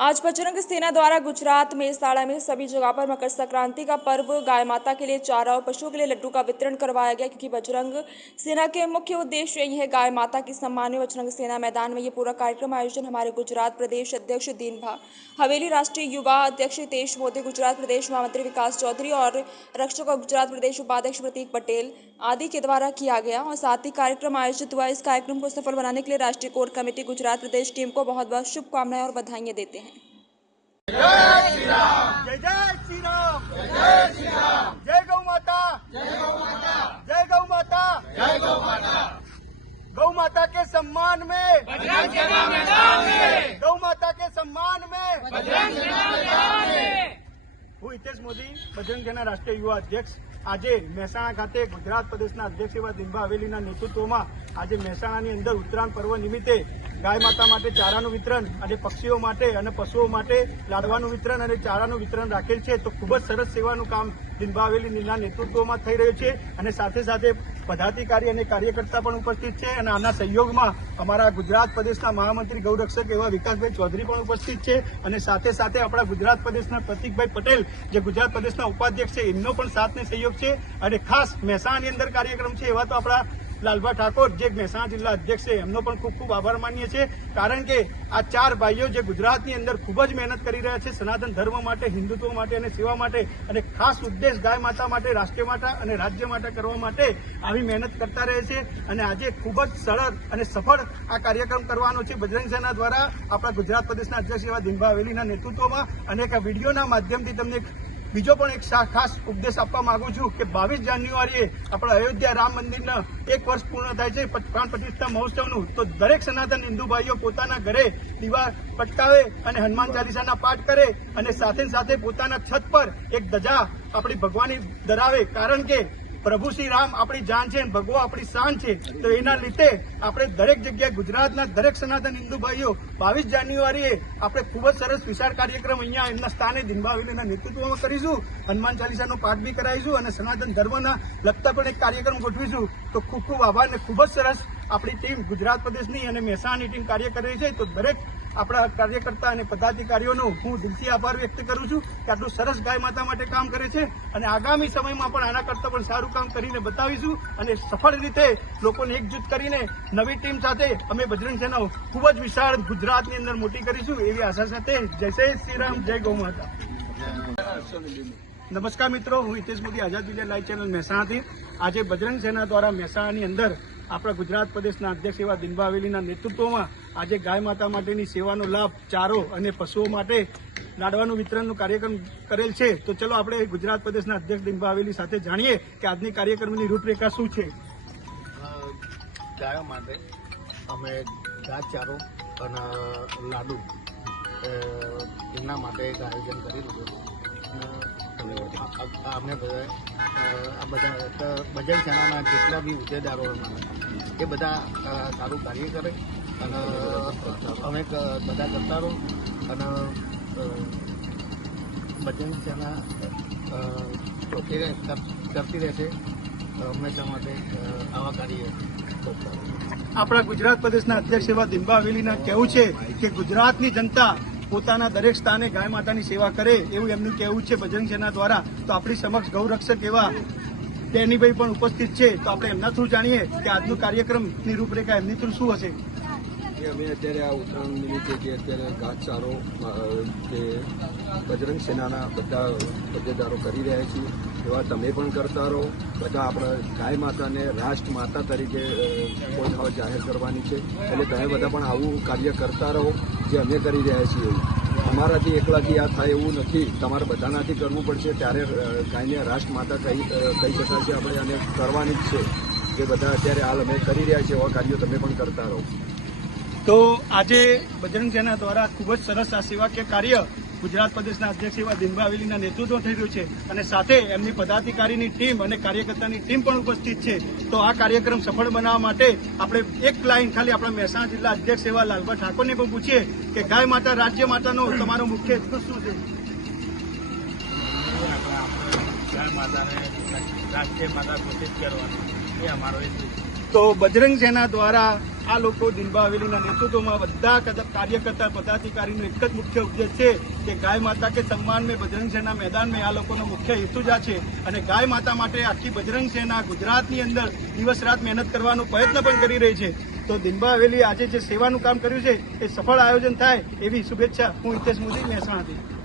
आज बजरंग सेना द्वारा गुजरात में साड़ा में सभी जगह पर मकर संक्रांति का पर्व गाय माता के लिए चारा और पशुओं के लिए लड्डू का वितरण करवाया गया, क्योंकि बजरंग सेना के मुख्य उद्देश्य यही है गाय माता के सम्मान में बजरंग सेना मैदान में ये पूरा कार्यक्रम आयोजन हमारे गुजरात प्रदेश अध्यक्ष दीनभा हवेली, राष्ट्रीय युवा अध्यक्ष हितेश मोदी, गुजरात प्रदेश महामंत्री विकास चौधरी और रक्षक और गुजरात प्रदेश उपाध्यक्ष प्रतीक पटेल आदि के द्वारा किया गया और साथ ही कार्यक्रम आयोजित हुआ। इस कार्यक्रम को सफल बनाने के लिए राष्ट्रीय कोर कमेटी गुजरात प्रदेश टीम को बहुत बहुत शुभकामनाएं और बधाइयां देते हैं। जय श्री राम, जय जय श्री राम, जय श्री राम, जय गौ माता, जय गौ माता, जय गौ माता, जय गौ माता। गौ माता के सम्मान में बजरंग सेना मैदान में, गौ माता के सम्मान में बजरंग सेना मैदान में। હું હિતેશ મોદી, બજરંગ સેના રાષ્ટ્રીય યુવા અધ્યક્ષ, આજે મહેસાણા ખાતે ગુજરાત પ્રદેશના અધ્યક્ષ એવા દિનભા હવેલીના નેતૃત્વમાં આજે મહેસાણાની અંદર ઉત્તરાયણ પર્વ નિમિત્તે ગાય માતા માટે ચારાનું વિતરણ અને પક્ષીઓ માટે અને પશુઓ માટે લાડવાનું વિતરણ અને ચારાનું વિતરણ રાખેલ છે। તો ખૂબ જ સરસ સેવાનું કામ દિનભા હવેલીના નેતૃત્વમાં થઈ રહ્યું છે અને સાથે સાથે પદાધિકારી અને કાર્યકર્તા પણ ઉપસ્થિત છે અને આના સહયોગમાં અમારા ગુજરાત પ્રદેશના મહામંત્રી ગૌરક્ષક એવા વિકાસભાઈ ચૌધરી પણ ઉપસ્થિત છે અને સાથે સાથે આપણા ગુજરાત પ્રદેશના પ્રતીકભાઈ પટેલ જે ગુજરાત પ્રદેશના ઉપાધ્યક્ષ છે એમનો પણ સાથ ને સહયોગ છે અને ખાસ મહેસાણાની અંદર કાર્યક્રમ છે એવા તો આપણા લાલભા ઠાકોર જે મહેસાણા જિલ્લા અધ્યક્ષ છે એમનો પણ ખૂબ ખૂબ આભાર માનીએ છીએ, કારણ કે આ ચાર ભાઈઓ જે ગુજરાતની અંદર ખૂબ જ મહેનત કરી રહ્યા છે સનાતન ધર્મ માટે, હિન્દુત્વ માટે અને સેવા માટે અને ખાસ ઉદ્દેશ ગાય માતા માટે, રાષ્ટ્ર માટે અને રાજ્ય માટે કરવા માટે આવી મહેનત કરતા રહે છે અને આજે ખૂબ જ સરળ અને સફળ આ કાર્યક્રમ કરવાનો છે બજરંગ સેના દ્વારા આપણા ગુજરાત પ્રદેશના અધ્યક્ષ એવા દિનભા હવેલીના નેતૃત્વમાં। અને એક વિડીયોના માધ્યમથી તમને બીજો પણ એક ખાસ ઉપદેશ આપવા માંગુ છું કે 22 જાન્યુઆરીએ આપણા અયોધ્યા રામ મંદિરના 1 વર્ષ પૂર્ણ થાય છે પ્રાણ પ્રતિષ્ઠા મહોત્સવનું। તો દરેક સનાતન હિન્દુ ભાઈઓ પોતાના ઘરે દીવા પટકાવે અને હનુમાન ચાલીસાના પાઠ કરે અને સાથે સાથે પોતાના છત પર એક ધજા આપણી ભગવાનની ધરાવે, કારણ કે પ્રભુ શ્રી રામ આપણી જાન છે, ભગવો આપણી શાન છે। તો એના લીધે આપણે દરેક જગ્યાએ ગુજરાતના દરેક સનાતન હિન્દુ ભાઈઓ 22 જાન્યુઆરીએ આપણે ખૂબ જ સરસ વિશાળ કાર્યક્રમ અહીંયા એમના સ્થાને દિનભા હવેલીના નેતૃત્વમાં કરીશું, હનુમાન ચાલીસાનો પાઠ બી કરાવીશું અને સનાતન ધર્મના લગતા પણ એક કાર્યક્રમ ગોઠવીશું। તો ખૂબ ખૂબ આભાર અને ખૂબ જ સરસ આપણી ટીમ ગુજરાત પ્રદેશની અને મહેસાણાની ટીમ કાર્ય કરી રહી છે। તો દરેક આપણા કાર્યકર્તા અને પદાધિકારીઓનો હું દિલથી આભાર વ્યક્ત કરું છું કે આટલું સરસ ગાય માતા માટે કામ કરે છે અને આગામી સમયમાં પણ આના કરતાં પણ સારું કામ કરીને બતાવીશું અને સફળ રીતે લોકોને એકજૂથ કરીને નવી ટીમ સાથે અમે બજરંગ સેના ખૂબ જ વિશાળ ગુજરાતની અંદર મોટી કરીશું એવી આશા સાથે જય શ્રી રામ, જય ગૌ માતા। નમસ્કાર મિત્રો, હું હિતેશ મોદી, આઝાદ વિજય લાઈવ ચેનલ મહેસાણાથી। આજે બજરંગ સેના દ્વારા મહેસાણાની અંદર આપણા ગુજરાત પ્રદેશના અધ્યક્ષ એવા દિનભા હવેલીના નેતૃત્વમાં આજે ગાય માતા માટેની સેવાનો લાભ, ચારો અને પશુઓ માટે લાડવાનું વિતરણનો કાર્યક્રમ કરેલ છે। તો ચલો આપણે ગુજરાત પ્રદેશના અધ્યક્ષ દિનભા હવેલી સાથે જાણીએ કે આજની કાર્યક્રમની રૂપરેખા શું છે। ગાયો માટે અમે ઘાસચારો અને લાડુ એમના માટે એક આયોજન કરેલું છે। અમે આ બધા બજરંગ સેનાના જેટલા બી હોદ્દેદારો એ બધા સારું કાર્ય કરે અને અમે બધા કરતા રહો અને બજરંગ સેના કરતી રહેશે હંમેશા માટે આવા કાર્ય કરતા રહો। આપણા ગુજરાત પ્રદેશના અધ્યક્ષ એવા દિનભા હવેલીના કહેવું છે કે ગુજરાતની જનતા પોતાના દરેક સ્થાને ગાય માતાની સેવા કરે એવું એમનું કહેવું છે બજરંગ સેના દ્વારા। તો આપણી સમક્ષ ગૌરક્ષક એવા ડેનીભાઈ પણ ઉપસ્થિત છે, તો આપણે એમના થ્રુ જાણીએ કે આજનું કાર્યક્રમની રૂપરેખા એમની થ્રુ શું હશે। અમે અત્યારે આ ઉત્તરાયણ નિમિત્તે જે અત્યારે ઘાસચારો જે બજરંગ સેનાના બધા હોદ્દેદારો કરી રહ્યા છીએ એવા તમે પણ કરતા રહો। બધા આપણે ગાય માતાને રાષ્ટ્ર માતા તરીકે કોઈ હવે જાહેર કરવાની છે, એટલે તમે બધા પણ આવું કાર્ય કરતા રહો જે અમે કરી રહ્યા છીએ એવું। અમારાથી એકલાથી આ થાય એવું નથી, તમારે બધાનાથી કરવું પડશે, ત્યારે ગાયને રાષ્ટ્ર માતા કહી શકાશે આપણે અને કરવાની જ છે। જે બધા અત્યારે હાલ અમે કરી રહ્યા છીએ એવા કાર્યો તમે પણ કરતા રહો। તો આજે બજરંગ સેના દ્વારા ખૂબ જ સરસ આ સેવાકીય કાર્ય ગુજરાત પ્રદેશના અધ્યક્ષ એવા દિનભા હવેલીના નેતૃત્વ થઈ રહ્યું છે અને સાથે એમની પદાધિકારીની ટીમ અને કાર્યકર્તાની ટીમ પણ ઉપસ્થિત છે। તો આ કાર્યક્રમ સફળ બનાવવા માટે આપણે એક લાઈન ખાલી આપણા મહેસાણા જિલ્લા અધ્યક્ષ એવા લાલભા ઠાકોરને પણ પૂછીએ કે ગાય માતા, રાજ્ય માતાનો તમારો મુખ્ય હેતુ શું છે। ગાય માતાને રાષ્ટ્રીય માતા ઘોષિત કરવાની એ અમારો હેતુ। તો બજરંગ સેના દ્વારા આ લોકો દિનબા હવેલીના નેતૃત્વમાં બધા કાર્યકર્તા પદાધિકારીનો એક જ મુખ્ય ઉદ્દેશ છે કે ગાય માતા કે સન્માન में બજરંગ સેના મેદાન में આ લોકોનો મુખ્ય હેતુ જ આ છે અને ગાય માતા માટે આખી બજરંગ સેના ગુજરાતની અંદર દિવસ રાત મહેનત કરવાનો પ્રયત્ન પણ કરી રહી છે. તો દિનબા હવેલી આજે જે સેવાનું કામ કર્યું છે એ સફળ આયોજન થાય એવી શુભેચ્છા. હું હિતેશ મોદી, મહેસાણાથી.